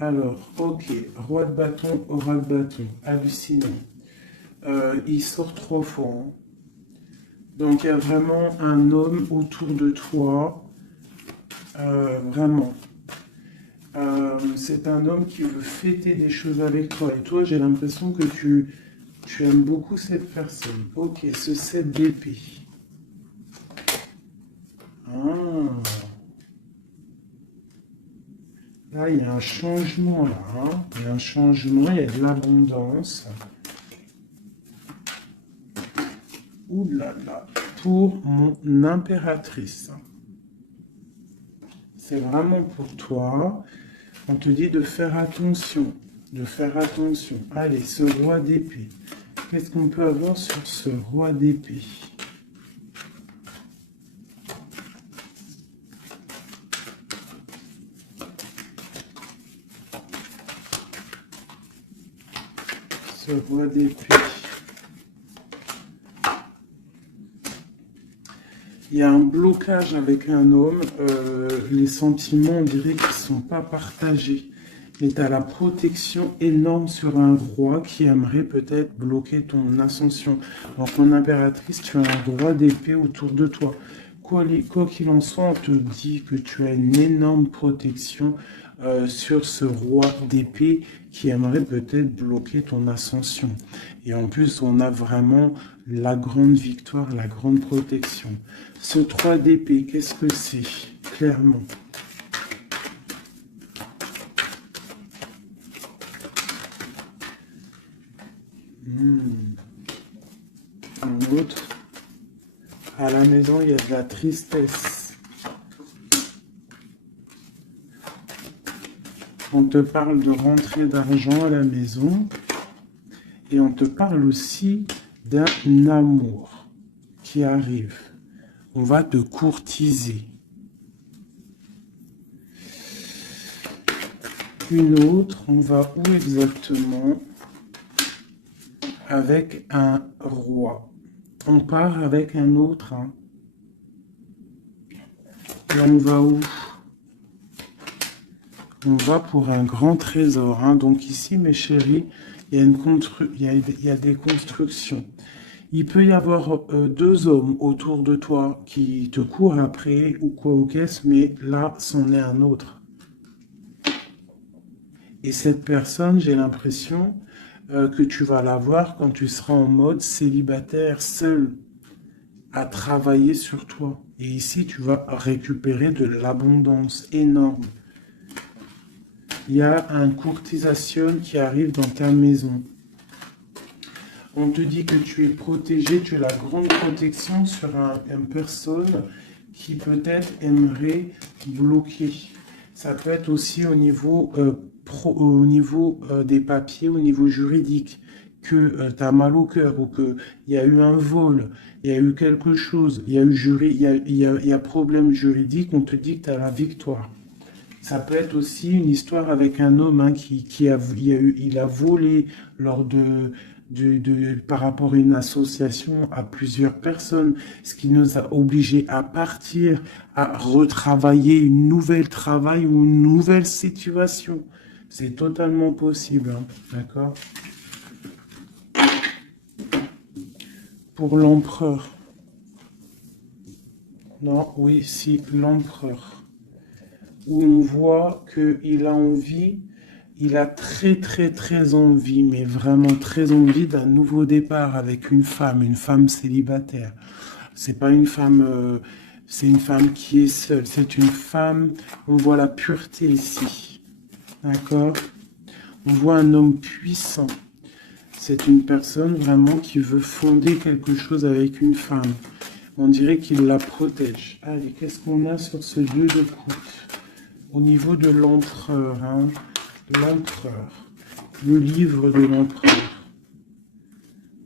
Alors, ok, roi de bâton, aura de bâton, hallucinant. Il sort trop fort. Hein. Donc, il y a vraiment un homme autour de toi. Vraiment. C'est un homme qui veut fêter des choses avec toi. Et toi, j'ai l'impression que tu aimes beaucoup cette personne. Ok, ce 7 d'épée. Ah. Là, il y a un changement, là. Hein. Il y a un changement, il y a de l'abondance. Ouh là là. Pour mon impératrice. C'est vraiment pour toi. On te dit de faire attention. De faire attention. Allez, ce roi d'épée. Qu'est-ce qu'on peut avoir sur ce roi d'épée? Ce roi d'épée. Il y a un blocage avec un homme. Les sentiments, on dirait qu'ils ne sont pas partagés. Et tu as la protection énorme sur un roi qui aimerait peut-être bloquer ton ascension. Donc, mon impératrice, tu as un roi d'épée autour de toi. Quoi qu'il en soit, on te dit que tu as une énorme protection sur ce roi d'épée qui aimerait peut-être bloquer ton ascension. Et en plus, on a vraiment la grande victoire, la grande protection. Ce 3 d'épée, qu'est-ce que c'est? Clairement. Un autre. À la maison, il y a de la tristesse. On te parle de rentrée d'argent à la maison. Et on te parle aussi d'un amour qui arrive. On va te courtiser. Une autre, on va où exactement? Avec un roi. On part avec un autre. Hein. Et on va où? On va pour un grand trésor. Hein. Donc ici, mes chéris, il y a des constructions. Il peut y avoir 2 hommes autour de toi qui te courent après ou quoi au caisse, mais là, c'en est un autre. Et cette personne, j'ai l'impression que tu vas la voir quand tu seras en mode célibataire, seul, à travailler sur toi. Et ici, tu vas récupérer de l'abondance énorme. Il y a un courtisation qui arrive dans ta maison. On te dit que tu es protégé, tu as la grande protection sur une personne qui peut-être aimerait bloquer. Ça peut être aussi au niveau, des papiers, au niveau juridique, que tu as mal au cœur ou qu'il y a eu un vol, il y a eu quelque chose, il y a eu il y a problème juridique, on te dit que tu as la victoire. Ça peut être aussi une histoire avec un homme hein, il a volé lors par rapport à une association à plusieurs personnes, ce qui nous a obligés à partir, à retravailler une nouvelle travail ou une nouvelle situation. C'est totalement possible, hein, d'accord? Pour l'empereur. Non, oui, si, l'empereur. Où on voit qu'il a envie, il a très envie, mais vraiment très envie d'un nouveau départ avec une femme célibataire. C'est pas une femme, c'est une femme qui est seule, c'est une femme, on voit la pureté ici, d'accord? On voit un homme puissant, c'est une personne vraiment qui veut fonder quelque chose avec une femme. On dirait qu'il la protège. Allez, qu'est-ce qu'on a sur ce 2 de coupe? Au niveau de l'empereur, hein, l'empereur, le livre de l'empereur.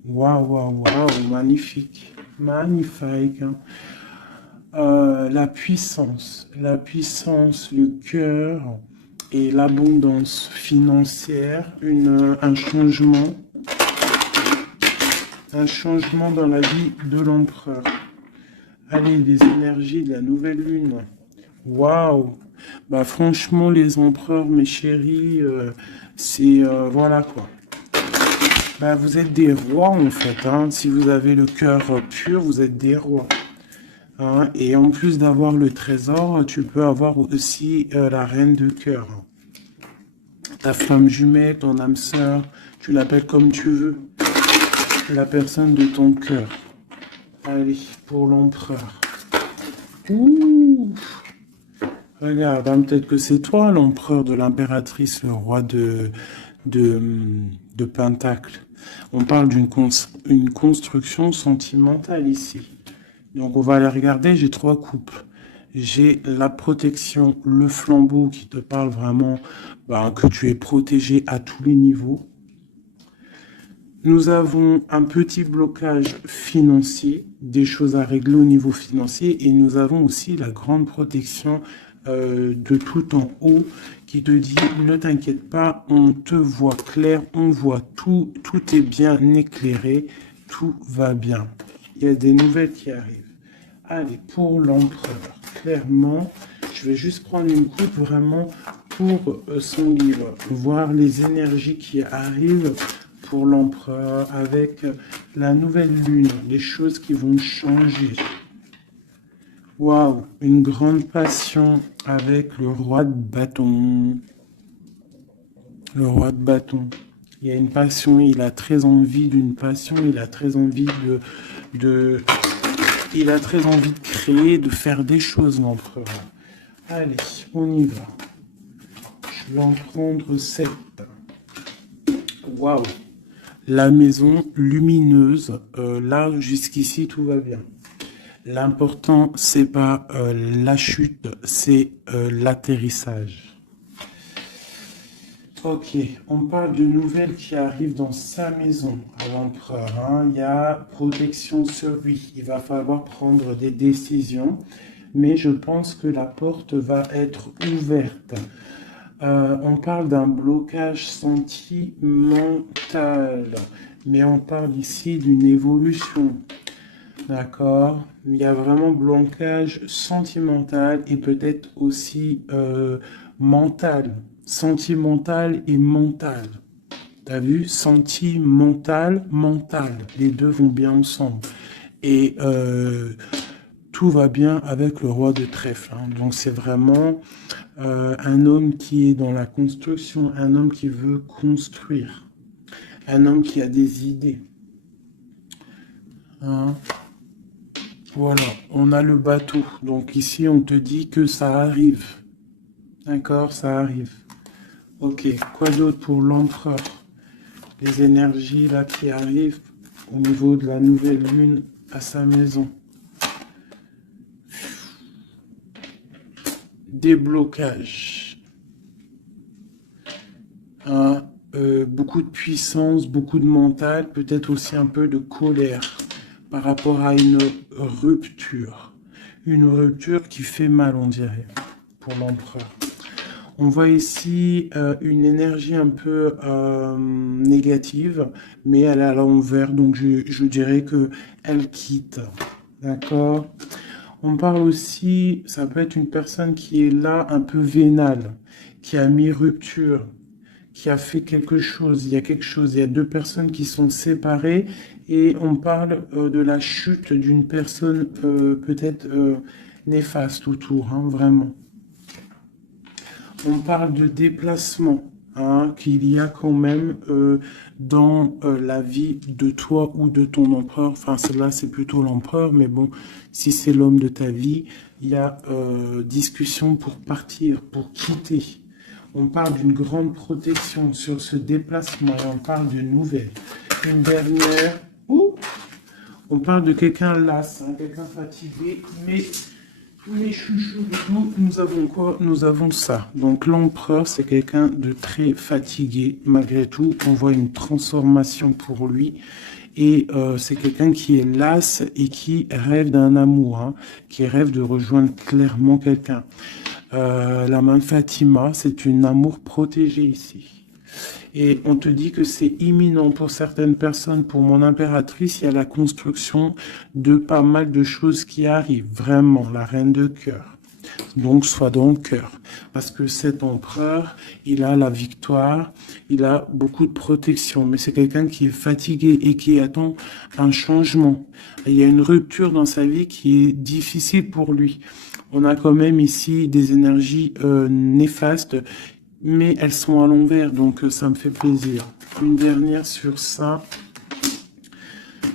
Waouh, magnifique, magnifique. Hein. La puissance, le cœur et l'abondance financière, un changement dans la vie de l'empereur. Allez, les énergies de la nouvelle lune. Waouh! Bah franchement, les empereurs, mes chéris, c'est voilà quoi. Bah vous êtes des rois en fait. Hein. Si vous avez le cœur pur, vous êtes des rois. Hein. Et en plus d'avoir le trésor, tu peux avoir aussi la reine de cœur. Ta flamme jumelle, ton âme sœur, tu l'appelles comme tu veux. La personne de ton cœur. Allez, pour l'empereur. Ouh! Regarde, hein, peut-être que c'est toi l'empereur de l'impératrice, le roi de Pentacle. On parle d'une construction sentimentale ici. Donc on va aller regarder, j'ai 3 coupes. J'ai la protection, le flambeau qui te parle vraiment que tu es protégé à tous les niveaux. Nous avons un petit blocage financier, des choses à régler au niveau financier, et nous avons aussi la grande protection de tout en haut qui te dit ne t'inquiète pas, on te voit clair, on voit tout, tout est bien éclairé, tout va bien. Il y a des nouvelles qui arrivent. Allez, pour l'empereur, clairement, je vais juste prendre une coupe vraiment pour son livre, voir les énergies qui arrivent pour l'empereur avec la nouvelle lune, les choses qui vont changer. Waouh, une grande passion avec le roi de bâton. Le roi de bâton. Il y a une passion, il a très envie d'une passion, il a très envie il a très envie de créer, de faire des choses, l'empereur. Allez, on y va. Je vais en prendre 7. Waouh. La maison lumineuse. Là, jusqu'ici, tout va bien. L'important, c'est pas la chute, c'est l'atterrissage. Ok, on parle de nouvelles qui arrivent dans sa maison à l'empereur. Hein. Il y a protection sur lui. Il va falloir prendre des décisions, mais je pense que la porte va être ouverte. On parle d'un blocage sentimental, mais on parle ici d'une évolution. D'accord. Il y a vraiment blocage sentimental et peut-être aussi mental. Sentimental et mental. T'as vu? Sentimental, mental. Les deux vont bien ensemble. Et tout va bien avec le roi de trèfle. Hein. Donc c'est vraiment un homme qui est dans la construction, un homme qui veut construire. Un homme qui a des idées. Hein. Voilà, on a le bateau. Donc ici, on te dit que ça arrive. D'accord, ça arrive. Ok, quoi d'autre pour l'empereur? Les énergies là qui arrivent au niveau de la nouvelle lune à sa maison. Déblocage. Hein, beaucoup de puissance, beaucoup de mental, peut-être aussi un peu de colère par rapport à une rupture. Une rupture qui fait mal, on dirait, pour l'empereur. On voit ici une énergie un peu négative, mais elle est à l'envers, donc je dirais que elle quitte. D'accord? On parle aussi, ça peut être une personne qui est là un peu vénale, qui a mis rupture, qui a fait quelque chose. Il y a quelque chose, il y a deux personnes qui sont séparées et on parle de la chute d'une personne peut-être néfaste autour, hein, vraiment. On parle de déplacement, hein, qu'il y a quand même dans la vie de toi ou de ton empereur. Enfin, celle-là, c'est plutôt l'empereur, mais bon, si c'est l'homme de ta vie, il y a discussion pour partir, pour quitter. On parle d'une grande protection sur ce déplacement et on parle de nouvelles. Une dernière, on parle de quelqu'un las, hein, quelqu'un fatigué, mais les chouchous, nous avons quoi? Nous avons ça. Donc l'empereur, c'est quelqu'un de très fatigué. Malgré tout, on voit une transformation pour lui. Et c'est quelqu'un qui est las et qui rêve d'un amour, hein, qui rêve de rejoindre clairement quelqu'un. La main Fatima, c'est une amour protégé ici. Et on te dit que c'est imminent pour certaines personnes. Pour mon impératrice, il y a la construction de pas mal de choses qui arrivent. Vraiment, la reine de cœur. Donc, sois dans le cœur. Parce que cet empereur, il a la victoire, il a beaucoup de protection. Mais c'est quelqu'un qui est fatigué et qui attend un changement. Il y a une rupture dans sa vie qui est difficile pour lui. On a quand même ici des énergies néfastes, mais elles sont à l'envers, donc ça me fait plaisir. Une dernière sur ça.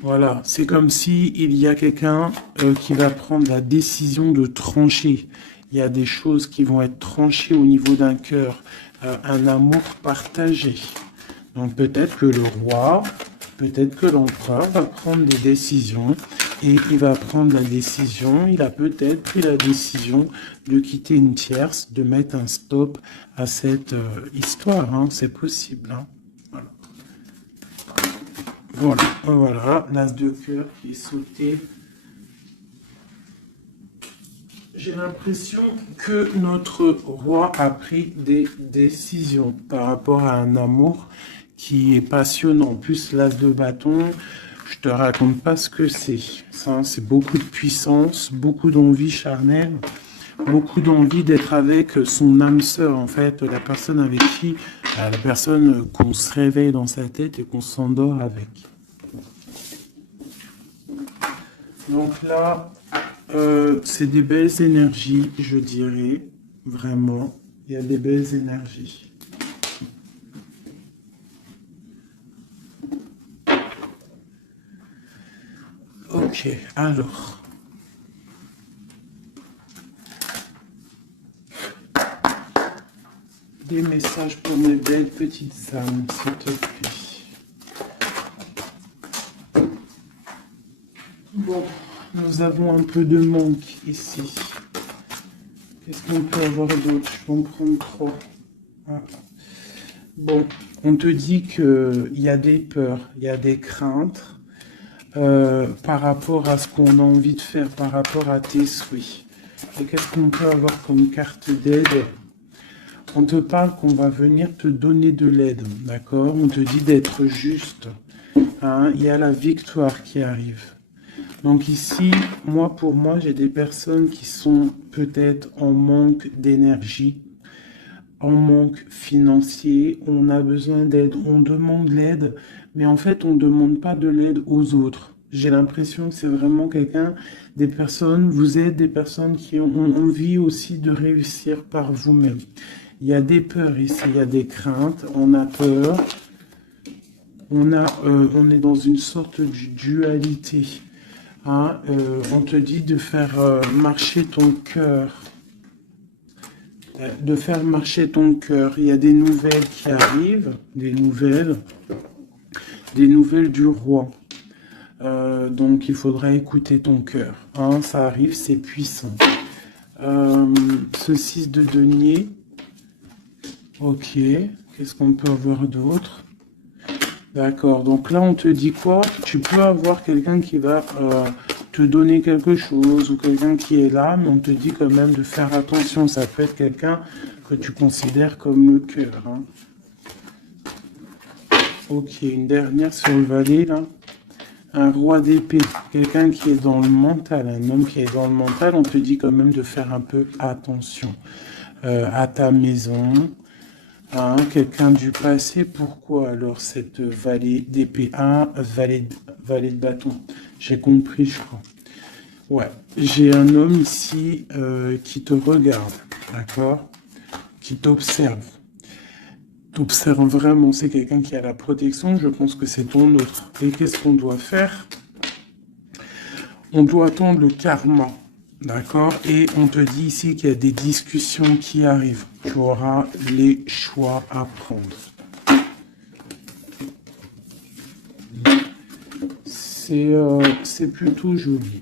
Voilà, c'est comme si il y a quelqu'un qui va prendre la décision de trancher. Il y a des choses qui vont être tranchées au niveau d'un cœur, un amour partagé. Donc peut-être que le roi, peut-être que l'empereur va prendre des décisions et il va prendre la décision, il a peut-être pris la décision de quitter une tierce, de mettre un stop à cette histoire, hein, c'est possible. Hein. Voilà, voilà, l'as de cœur qui est sauté. J'ai l'impression que notre roi a pris des décisions par rapport à un amour qui est passionnant. En plus, l'as de bâton, je te raconte pas ce que c'est. Ça, c'est beaucoup de puissance, beaucoup d'envie charnelle, beaucoup d'envie d'être avec son âme sœur, en fait, la personne avec qui, la personne qu'on se réveille dans sa tête et qu'on s'endort avec. Donc là, c'est des belles énergies, je dirais, vraiment. Il y a des belles énergies. Ok, alors. Des messages pour mes belles petites âmes, s'il te plaît. Bon, nous avons un peu de manque ici. Qu'est-ce qu'on peut avoir d'autre? Je vais en prendre 3. Ah. Bon, on te dit qu'il y a des peurs, il y a des craintes par rapport à ce qu'on a envie de faire, par rapport à tes souhaits. Et qu'est-ce qu'on peut avoir comme carte d'aide? On te parle qu'on va venir te donner de l'aide, d'accord? On te dit d'être juste. Hein? Il y a la victoire qui arrive. Donc ici, pour moi, j'ai des personnes qui sont peut-être en manque d'énergie, en manque financier, on a besoin d'aide, on demande l'aide, mais en fait, on ne demande pas de l'aide aux autres. J'ai l'impression que c'est vraiment des personnes, vous êtes des personnes qui ont envie aussi de réussir par vous-même. Il y a des peurs ici, il y a des craintes, on a peur, on est dans une sorte de dualité. Hein, on te dit de faire marcher ton cœur. De faire marcher ton cœur. Il y a des nouvelles qui arrivent, des nouvelles du roi. Donc il faudra écouter ton cœur. Hein, ça arrive, c'est puissant. Ce 6 de denier. Ok, qu'est-ce qu'on peut avoir d'autre? D'accord, donc là on te dit quoi? Tu peux avoir quelqu'un qui va te donner quelque chose ou quelqu'un qui est là, mais on te dit quand même de faire attention. Ça peut être quelqu'un que tu considères comme le cœur. Hein. Ok, une dernière sur le valet là. Un roi d'épée, quelqu'un qui est dans le mental, un homme qui est dans le mental, on te dit quand même de faire un peu attention à ta maison. Hein, quelqu'un du passé, pourquoi alors cette vallée d'épée? Vallée de bâton. J'ai compris, je crois. Ouais, j'ai un homme ici qui te regarde, d'accord? Qui t'observe. T'observe vraiment, c'est quelqu'un qui a la protection, je pense que c'est ton autre. Et qu'est-ce qu'on doit faire? On doit attendre le karma. D'accord? Et on te dit ici qu'il y a des discussions qui arrivent. Tu auras les choix à prendre. C'est plutôt joli.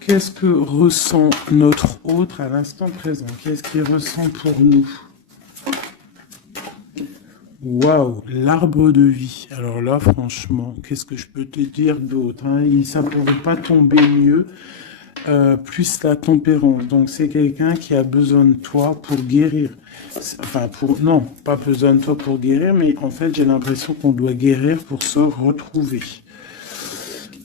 Qu'est-ce que ressent notre autre à l'instant présent? Qu'est-ce qu'il ressent pour nous? Waouh, l'arbre de vie. Alors là, franchement, qu'est-ce que je peux te dire d'autre, hein? Ça ne pourrait pas tomber mieux. Plus la tempérance. Donc, c'est quelqu'un qui a besoin de toi pour guérir. Enfin, non, pas besoin de toi pour guérir, mais en fait, j'ai l'impression qu'on doit guérir pour se retrouver.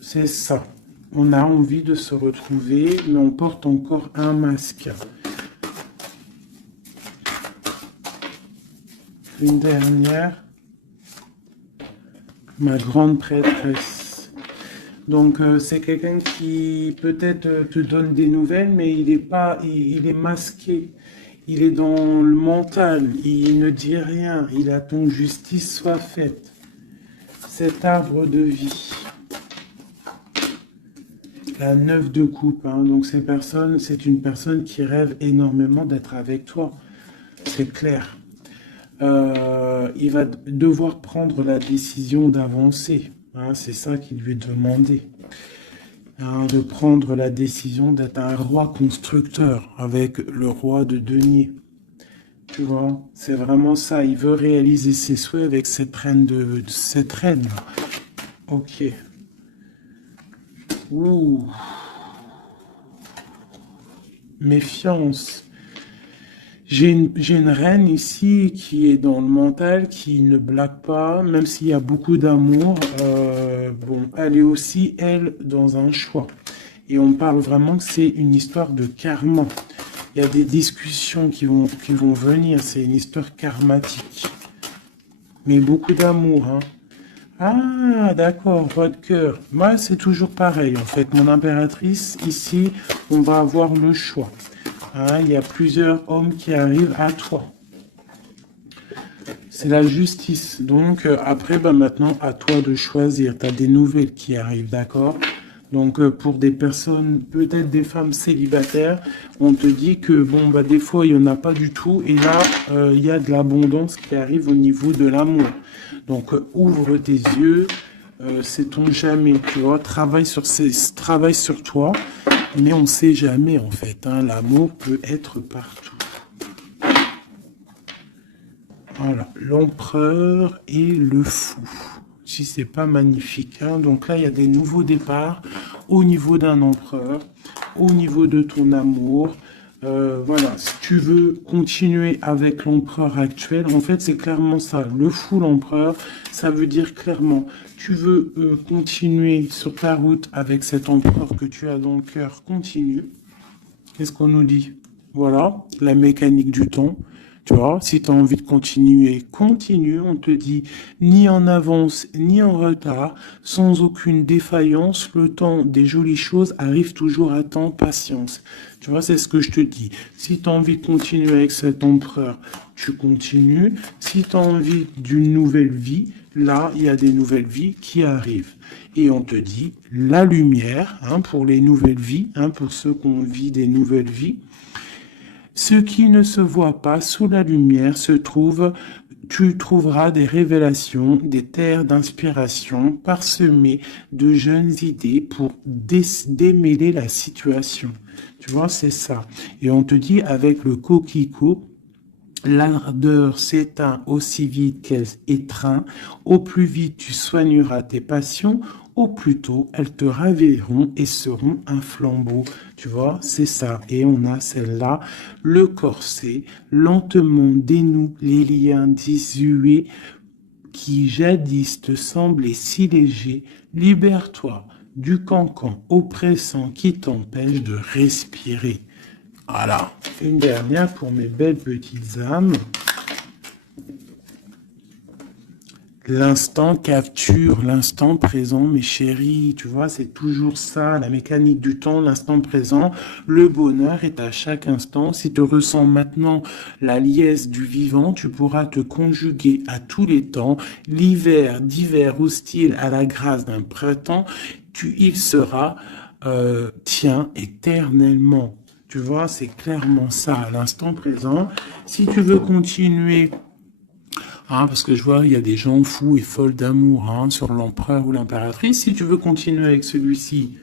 C'est ça. On a envie de se retrouver, mais on porte encore un masque. Une dernière. Ma grande prêtresse. Donc, c'est quelqu'un qui peut-être te donne des nouvelles, mais il est masqué. Il est dans le mental. Il ne dit rien. Il attend que justice soit faite. Cet arbre de vie. La 9 de coupe. Hein. Donc, c'est une personne qui rêve énormément d'être avec toi. C'est clair. Il va devoir prendre la décision d'avancer. Hein, c'est ça qu'il lui est demandé. Hein, de prendre la décision d'être un roi constructeur avec le roi de denier. Tu vois, c'est vraiment ça. Il veut réaliser ses souhaits avec cette reine cette reine. Ok. Ouh. Méfiance. J'ai une reine ici qui est dans le mental, qui ne blague pas, même s'il y a beaucoup d'amour. Bon, elle est aussi, elle, dans un choix. Et on parle vraiment que c'est une histoire de karma. Il y a des discussions qui vont venir. C'est une histoire karmatique. Mais beaucoup d'amour, hein. Ah, d'accord, votre cœur. Moi, c'est toujours pareil, en fait. Mon impératrice, ici, on va avoir le choix. Hein, il y a plusieurs hommes qui arrivent à toi. C'est la justice. Donc, après, maintenant, à toi de choisir. Tu as des nouvelles qui arrivent, d'accord? Donc, pour des personnes, peut-être des femmes célibataires, on te dit que, bon, des fois, il n'y en a pas du tout. Et là, il y a de l'abondance qui arrive au niveau de l'amour. Donc, ouvre tes yeux. Sait-on jamais, tu vois, travaille sur toi. Mais on ne sait jamais, en fait. Hein, l'amour peut être partout. Voilà, l'empereur et le fou. Si c'est pas magnifique. Hein. Donc là, il y a des nouveaux départs au niveau d'un empereur, au niveau de ton amour. Voilà, si tu veux continuer avec l'empereur actuel, en fait, c'est clairement ça. Le fou, l'empereur, ça veut dire clairement, tu veux continuer sur ta route avec cet empereur que tu as dans le cœur, continue. Qu'est-ce qu'on nous dit? Voilà, la mécanique du temps. Tu vois, si tu as envie de continuer, continue. On te dit ni en avance, ni en retard, sans aucune défaillance. Le temps des jolies choses arrive toujours à temps, patience. Tu vois, c'est ce que je te dis. Si tu as envie de continuer avec cet empereur, tu continues. Si tu as envie d'une nouvelle vie, là, il y a des nouvelles vies qui arrivent. Et on te dit la lumière, hein, pour les nouvelles vies, hein, pour ceux qui ont envie des nouvelles vies. Ce qui ne se voit pas sous la lumière se trouve, tu trouveras des révélations, des terres d'inspiration parsemées de jeunes idées pour démêler la situation. Tu vois, c'est ça. Et on te dit avec le coquelicot, l'ardeur s'éteint aussi vite qu'elle étreint. Au plus vite tu soigneras tes passions, au plus tôt elles te ravilleront et seront un flambeau. Tu vois, c'est ça. Et on a celle-là, le corset, lentement dénoue les liens désuets qui jadis te semblaient si légers. Libère-toi du cancan oppressant qui t'empêche de respirer. Voilà, une dernière pour mes belles petites âmes. L'instant capture, l'instant présent, mes chéris, tu vois, c'est toujours ça, la mécanique du temps, l'instant présent. Le bonheur est à chaque instant. Si tu ressens maintenant la liesse du vivant, tu pourras te conjuguer à tous les temps. L'hiver d'hiver hostile à la grâce d'un printemps, il sera tien éternellement. Tu vois, c'est clairement ça, à l'instant présent. Si tu veux continuer, hein, parce que je vois, il y a des gens fous et folles d'amour, hein, sur l'empereur ou l'impératrice. Si tu veux continuer avec celui-ci,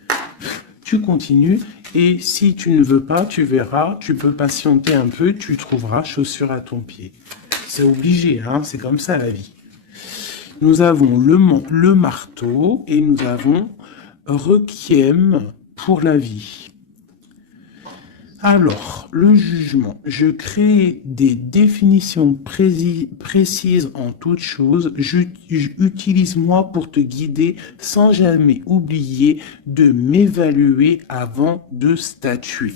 tu continues. Et si tu ne veux pas, tu verras, tu peux patienter un peu, tu trouveras chaussure à ton pied. C'est obligé, hein, c'est comme ça la vie. Nous avons le marteau et nous avons requiem pour la vie. Alors, le jugement. Je crée des définitions précises en toute chose. Utilise-moi pour te guider sans jamais oublier de m'évaluer avant de statuer.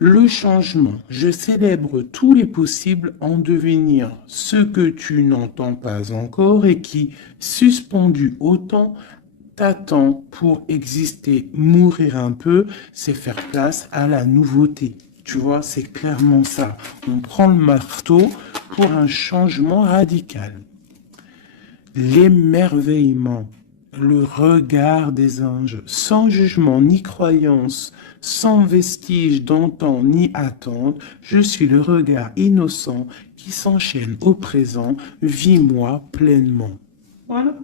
Le changement. Je célèbre tous les possibles en devenir ce que tu n'entends pas encore et qui, suspendu au temps, t'attend pour exister. Mourir un peu, c'est faire place à la nouveauté. Tu vois, c'est clairement ça. On prend le marteau pour un changement radical. L'émerveillement, le regard des anges, sans jugement ni croyance, sans vestige d'antan ni attente, je suis le regard innocent qui s'enchaîne au présent, vis-moi pleinement. Voilà.